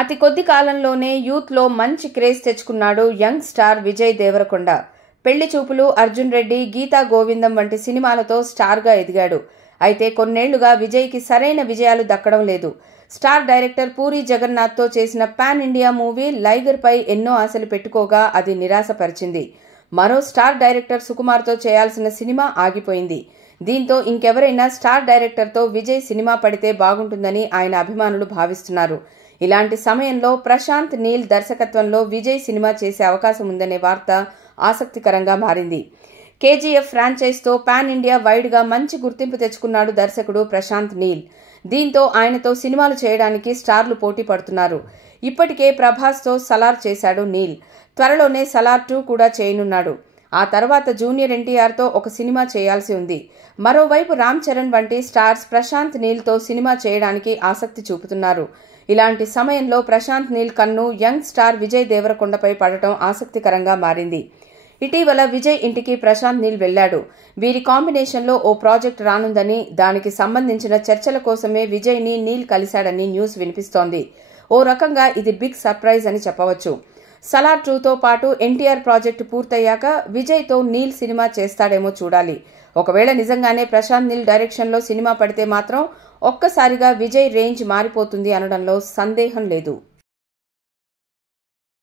అతి కొద్ది కాలంలోనే యూత్లో మంచి క్రేజ్ తెచ్చుకున్నాడు యంగ్ స్టార్ విజయ్ దేవరకొండ. పెళ్లి చూపులు, అర్జున్ రెడ్డి, గీతా గోవిందం వంటి సినిమాలతో స్టార్గా ఎదిగాడు. అయితే కొన్నేళ్లుగా విజయ్కి సరైన విజయాలు దక్కడం లేదు. స్టార్ డైరెక్టర్ పూరి జగన్నాథ్తో చేసిన పాన్ ఇండియా మూవీ లైగర్పై ఎన్నో ఆశలు పెట్టుకోగా అది నిరాశపరిచింది. మరో స్టార్ డైరెక్టర్ సుకుమార్తో చేయాల్సిన సినిమా ఆగిపోయింది. దీంతో ఇంకెవరైనా స్టార్ డైరెక్టర్తో విజయ్ సినిమా పడితే బాగుంటుందని ఆయన అభిమానులు భావిస్తున్నారు. ఇలాంటి సమయంలో ప్రశాంత్ నీల్ దర్శకత్వంలో విజయ్ సినిమా చేసే అవకాశం ఉందనే వార్త ఆసక్తికరంగా మారింది. కేజీఎఫ్ ఫ్రాంచైజ్తో పాన్ ఇండియా వైడ్గా మంచి గుర్తింపు తెచ్చుకున్నాడు దర్శకుడు ప్రశాంత్ నీల్. దీంతో ఆయనతో సినిమాలు చేయడానికి స్టార్లు పోటీ పడుతున్నారు. ఇప్పటికే ప్రభాస్తో సలార్ చేశాడు నీల్. త్వరలోనే సలార్ 2 కూడా చేయనున్నాడు. ఆ తర్వాత జూనియర్ ఎన్టీఆర్తో ఒక సినిమా చేయాల్సి ఉంది. మరోవైపు రామ్ చరణ్ వంటి స్టార్స్ ప్రశాంత్ నీల్తో సినిమా చేయడానికి ఆసక్తి చూపుతున్నారు. ఇలాంటి సమయంలో ప్రశాంత్ నీల్ కన్ను యంగ్ స్టార్ విజయ్ దేవరకొండపై పడటం ఆసక్తికరంగా మారింది. ఇటీవల విజయ్ ఇంటికి ప్రశాంత్ నీల్ వెళ్లాడు. వీరి కాంబినేషన్లో ఓ ప్రాజెక్ట్ రానుందని, దానికి సంబంధించిన చర్చల కోసమే విజయ్ని నీల్ కలిశాడని న్యూస్ వినిపిస్తోంది. ఓ రకంగా ఇది బిగ్ సర్ప్రైజ్ అని చెప్పవచ్చు. సలార్ 2తో పాటు ఎన్టీఆర్ ప్రాజెక్టు పూర్తయ్యాక విజయ్తో నీల్ సినిమా చేస్తాడేమో చూడాలి. ఒకవేళ నిజంగానే ప్రశాంత్ నీల్ డైరెక్షన్లో సినిమా పడితే మాత్రం ఒక్కసారిగా విజయ్ రేంజ్ మారిపోతుంది అనడంలో సందేహం లేదు.